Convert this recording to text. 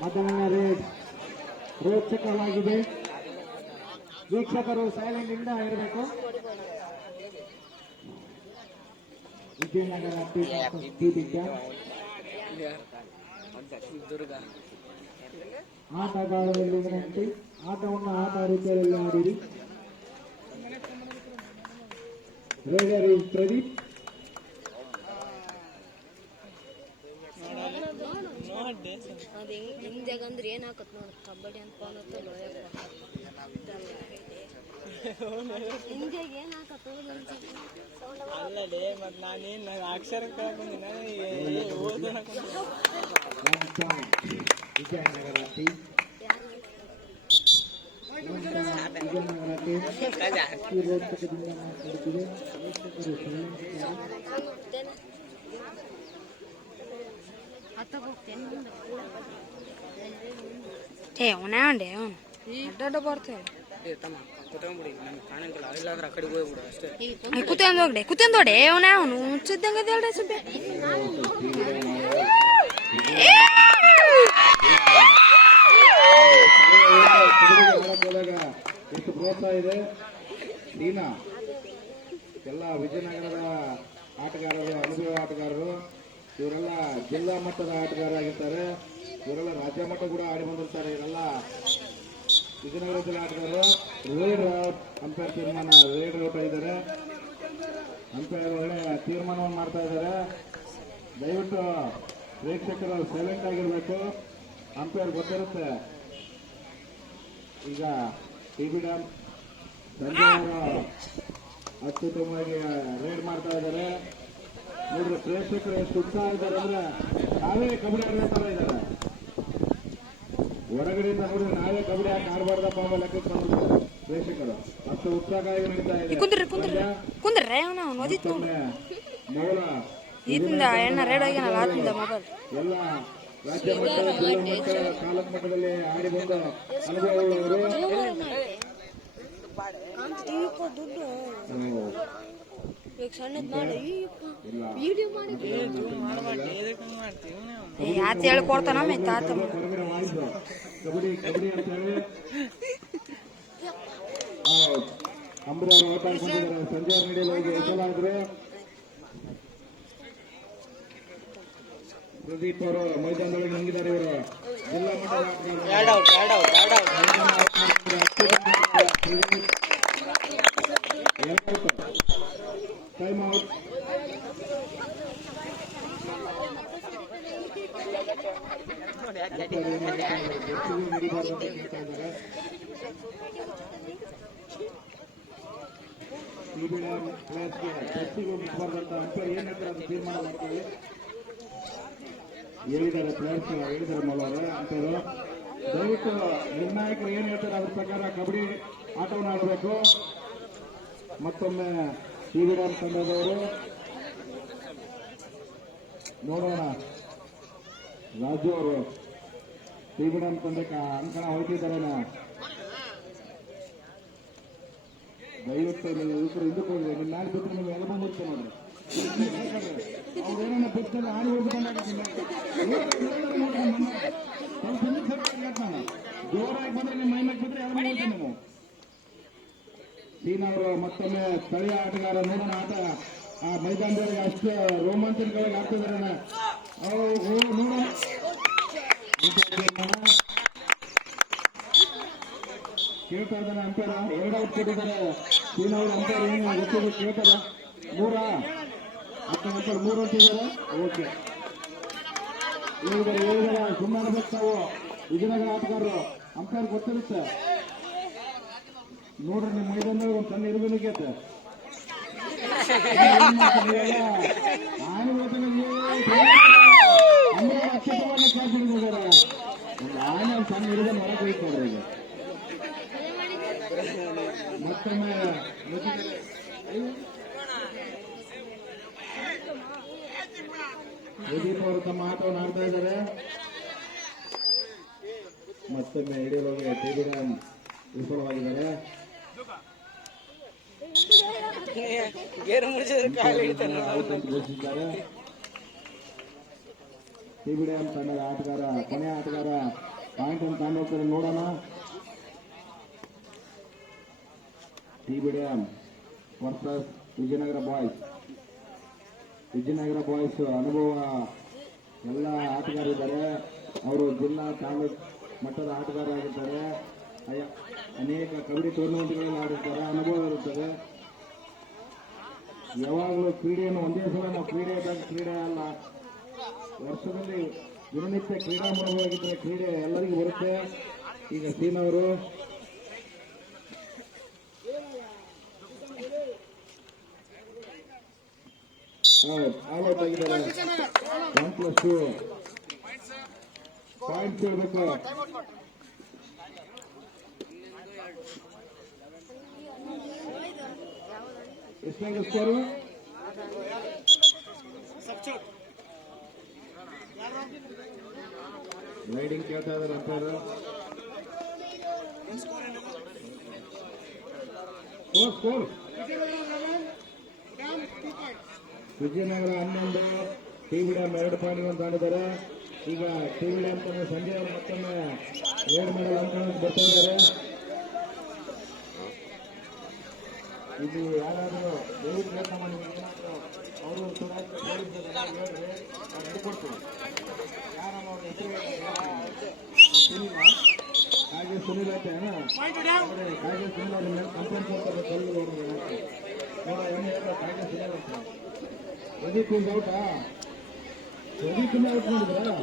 ಮೊದಲನೇ ರೇಡ್ ರೋಚಕವಾಗಿದೆ. ವೀಕ್ಷಕರು ಸೈಲೆಂಟ್ ಇಂದ ಇರಬೇಕು. ವಿಜಯನಗರ ಆಟಗಾರರಲ್ಲಿ ವಿನಂತಿ, ಆಟವನ್ನು ಆಟ ರೀತಿಯಲ್ಲಿ ಆಡಿರಿ. Raider is Pradeep. ಹಿಂದೆಗಂದ್ರೆ ಏನ್ ಹಾಕತ್ ನೋಡ ಕಬಡ್ಡಿ ಅಂತ ಹಿಂದೆಗ ಏನ್ ಹಾಕತ್ ಅಲ್ಲೇ ಮತ್ ನಾನೇನ್ ಅಕ್ಷರ ಕೇಳ್ಕೊಂಡಿನ ವಿಜಯನಗರ ಟೀಮ್ ರೋಚಕದಿಂದ ಮಾತನಾಡುತ್ತಿದೆ. ಅವನೇ ಅಂಡೆ ಅವನು ಅಡ್ಡ ಬರ್ತೇವೆ ಕೂತ್ಕೊಂಡೋಡೆ ಅವನೇ ಅವನು ಮುಚ್ಚಿದ್ದಂಗೆ ಸುಬ್ಬೆ ಎಷ್ಟು ಪ್ರೋತ್ಸಾಹ ಇದೆ. ದೀನಾ ಎಲ್ಲ ವಿಜಯನಗರದ ಆಟಗಾರರು, ಅನುಭವ ಆಟಗಾರರು, ಇವರೆಲ್ಲ ಜಿಲ್ಲಾ ಮಟ್ಟದ ಆಟಗಾರರಾಗಿರ್ತಾರೆ. ಇವರೆಲ್ಲ ರಾಜ್ಯ ಮಟ್ಟ ಕೂಡ ಆಡಿ ಬಂದಿರ್ತಾರೆ. ಇವರೆಲ್ಲ ವಿಜಯನಗರ ಜಿಲ್ಲಾ ಆಟಗಾರರು. ರೇಡ್ ಅಂಪೈರ್ ತೀರ್ಮಾನ, ರೇಡ್ ಹೇಳ್ತಾ ಇದ್ದಾರೆ. ಅಂಪೈರ್ ಒಳ್ಳೆ ತೀರ್ಮಾನವನ್ನು ಮಾಡ್ತಾ ಇದ್ದಾರೆ. ದಯವಿಟ್ಟು ಪ್ರೇಕ್ಷಕರು ಸೈಲೆಂಟ್ ಆಗಿರ್ಬೇಕು. ಅಂಪೈರ್ ಗೊತ್ತಿರುತ್ತೆ. ಈಗ ಟಿಬಿ ಡ್ಯಾಮ್ ಸಂಜೆ ಅತ್ಯುತ್ತಮವಾಗಿ ರೇಡ್ ಮಾಡ್ತಾ ಇದ್ದಾರೆ. ನೋಡ್ರಿ ಪ್ರೇಕ್ಷಕರು ಎಷ್ಟು ಉತ್ಸಾಹ ಇದ್ದಾರೆ ಅಂದ್ರೆ ನಾವೇ ಕಬಡ್ಡಿ ಆಡೋ ತರ ಇದ್ದಾರೆ. ಹೊರಗಡೆಯಿಂದ ನೋಡಿದ್ರೆ ನಾವೇ ಕಬಡ್ಡಿ ಹಾಕಿ ಆಡಬಾರ್ದಪ್ಪ ಅನ್ನೋ ಲೆಕ್ಕಕ್ಕೆ ಬಂದಿದ್ದಾರೆ ಪ್ರೇಕ್ಷಕರು. ಅಷ್ಟು ಉತ್ಸಾಹವಾಗಿ ನಡೀತಾ ಇದೆ. ಮೌಲ ಎಲ್ಲ ರಾಜ್ಯ ಮಟ್ಟ, ಜಿಲ್ಲಾ ಮಟ್ಟ, ತಾಲೂಕು ಮಟ್ಟದಲ್ಲಿ ಆಡಿ ಬಂದ ಅನುಭವಗಳು. ಹೇಳ್ಕೊಡ್ತಾನ ಕಬಡ್ಡಿ ಕಬಡ್ಡಿ ಅಂತ ಹೇಳಿ ಅಂಬರವರು ಓಟ ಹಾಕೊಂಡಿದ್ದಾರೆ. ಸಂಜೆ ನಡೆಯಲು ವಿಫಲ ಆದ್ರು. ಪ್ರದೀಪ್ ಅವರು ಮೈದಾನದೊಳಗೆ ಹಂಗಿದ್ದಾರೆ. ಇವರು ಜಿಲ್ಲಾ ಮಟ್ಟದ ಟೈಮ್ ಔಟ್. ಅಂಪೈರ್ ಏನ್ ಹೇಳ್ತಾರೆ ಅದು ತೀರ್ಮಾನ ಮಾಡ್ತೀವಿ ಹೇಳಿದ್ದಾರೆ. ಪ್ಲೇಯರ್ಸ್ ಹೇಳಿದ್ದಾರೆ ಮಲ್ಲವರು ಅಂಪೈರು. ದಯವಿಟ್ಟು ನಿರ್ಣಾಯಕರು ಏನ್ ಹೇಳ್ತಾರೆ ಅದ್ರ ಪ್ರಕಾರ ಕಬಡ್ಡಿ ಆಟವನ್ನು ಆಡಬೇಕು. ಮತ್ತೊಮ್ಮೆ ಟಿವಿ ಡ್ಯಾಮ್ ತಂಡದವರು ನೋಡೋಣ. ರಾಜು ಅವರು ಟಿವಿ ಡ್ಯಾಮ್ ತಂಡಕ್ಕೆ ಅಂಕಣ ಹೊಯ್ತಿದ್ದಾರೇನ. ದಯವಿಟ್ಟು ನೀವು ಇಬ್ಬರು ಹಿಂದಕ್ಕೆ ಹೋಗಿ ನಿಮ್ಮ ಮ್ಯಾಲೆ ಬಿಟ್ಟರೆ ನೀವು ಎಲ್ಲ ಬಂದಿರ್ತೀವಿ ನೋಡ್ರಿ. ಅವ್ರೇನ ಬಿಟ್ಟಲ್ಲಿ ಆಡಿ ಜೋರಾಗಿ ಬಂದ್ರೆ ನಿಮ್ಮ ಮೈನಾಗ ಬಿಟ್ಟರೆ ಎಲ್ಲ ನೋಡ್ತೀವಿ ನೀವು. ಸೀನಾ ಅವರು ಮತ್ತೊಮ್ಮೆ ಸ್ಥಳೀಯ ಆಟಗಾರ. ನೋಡೋಣ ಆಟ ಆ ಮೈದಾನದೊಳಗೆ ಅಷ್ಟು ರೋಮಾಂಚನವಾಗಿ ಆಗ್ತಿದಾರೆ. ನೋಡೋಣ ಕೇಳ್ತಾ ಇದ್ದಾನೆ ಅಂಪೈರ್. 2 ಔಟ್ ಕೊಟ್ಟಿದ್ದಾರೆ ಸೀನಾ ಅವರು. ಅಂಪೈರ್ ಏನು ಗೊತ್ತಿದೆ ಕೇಳ್ತಾರ. 3 ಅಂಪೈರ್ 3 ಅಂತಿದ್ದಾರೆ. ಓಕೆ ಹೇಳಿದಾರೆ ಸುಮ್ಮನೆ ಬೇಕು ನಾವು ವಿಜಯನಗರ ಆಟಗಾರರು. ಅಂಪೈರ್ ಗೊತ್ತಿರುತ್ತೆ ನೋಡ್ರಿ. ನಿಮ್ಮ ಮೈದಾನದಲ್ಲಿ ಒಂದು ಸಣ್ಣ ಇರುವಿನಿಗೆ ಅಕ್ಷತವನ್ನು ಕಾಪಿಡಿದ್ದಾರೆ. ಒಂದು ಆನೆ ಒಂದು ಸಣ್ಣ ಇರುವುದನ್ನು ಹೊರಗೆ ಹೋಯ್ತಾರೆ. ಈಗ ಮತ್ತೊಮ್ಮೆ ಪ್ರದೀಪ್ ಅವರು ತಮ್ಮ ಆಟವನ್ನು ಆಡ್ತಾ ಇದ್ದಾರೆ. ಮತ್ತೊಮ್ಮೆ ಹಿಡಿಯುವಾಗ ಟಿಬಿ ಡ್ಯಾಮ್ ವಿಫಲವಾಗಿದ್ದಾರೆ. ಗೇರು ಮುಡಿಸಿದ್ರೆ ಕಾಲು ಹಿಡಿತಾರೆ. ಘೋಷಿಸಿದ್ದಾರೆ. TBDM ತಂಡದ ಆಟಗಾರ ಕೊನೆಯ ಆಟಗಾರ ಪಾಯಿಂಟ್ ಅನ್ನು ತಾಂಡು ಹೋಗ್ತಾರೆ ನೋಡೋಣ. TBDM versus Vijayanagara boys. Vijayanagara boys ಅನುಭವ ಎಲ್ಲ ಆಟಗಾರಿದ್ದಾರೆ. ಅವರು ಜಿಲ್ಲಾ ತಾಲೂಕು ಮಟ್ಟದ ಆಟಗಾರರಾಗಿದ್ದಾರೆ. ಅನೇಕ ಕಬಡ್ಡಿ ಟೂರ್ನಮೆಂಟ್ಗಳಲ್ಲಿ ಆಡಿರ್ತಾರೆ. ಅನುಭವ ಇರುತ್ತದೆ. ಯಾವಾಗಲೂ ಕ್ರೀಡೆಯನ್ನು ಒಂದೇ ಸಲ ನಾವು ಕ್ರೀಡೆ ಅಲ್ಲ, ವರ್ಷದಲ್ಲಿ ದಿನನಿತ್ಯ ಕ್ರೀಡಾ ಮನೋಭಾವವಾಗಿದ್ದರೆ ಕ್ರೀಡೆ ಎಲ್ಲರಿಗೂ ಬರುತ್ತೆ. ಈಗ ಸೀನವರು ಆಲ್ ಔಟ್ ಆಗಿದ್ದಾರೆ. 1+2 ಪಾಯಿಂಟ್ಸ್ ಇರಬೇಕು. ಎಷ್ಟಾಗ ಸ್ಕೋರು? ರೈಡಿಂಗ್ ಕೇಳ್ತಾ ಇದಾರೆ ಅಂತಾರೆ. ಸ್ಕೋರ್ ವಿಜಯನಗರ 11, TBDM 2 ಪಾಯಿಂಟ್ ತಾಂಡಿದ್ದಾರೆ. ಈಗ TBDM ಸಂಜೆ ಅವರು ಮತ್ತೊಮ್ಮೆ 7 ಮೆಡಲ್ ಅಂಕಗಳನ್ನು ಬರ್ತಾ ಇದ್ದಾರೆ. ಇದು ಯಾರಾದರೂ ದಯವಿಟ್ಟು ಪ್ರಯತ್ನ ಮಾಡಿ, ಏನಾದರೂ ಅವರು ಕೊಡ್ತೀವಿ. ಯಾರಮ್ಮ ಅವ್ರ ಹೆಸರು ಸುನಿಲ್, ಹಾಗೆ ಸುನಿಲ್ ಐತೆ ಹಾಗೆ ಸುನಿಲ್ ಅವ್ರ ಮೇಲೆ ಕಂಪ್ಲೇಂಟ್ ಕೊಡ್ತಾರೆ. ಕಲ್ಲು ನೋಡ ಹಾಗೆ ಸುನಿಲ್ ಅಂತ ಪ್ರದೀಪ್ ಔಟಾ? ಪ್ರದೀಪ್ ಔಟ್ ಮಾಡಿದ್ರ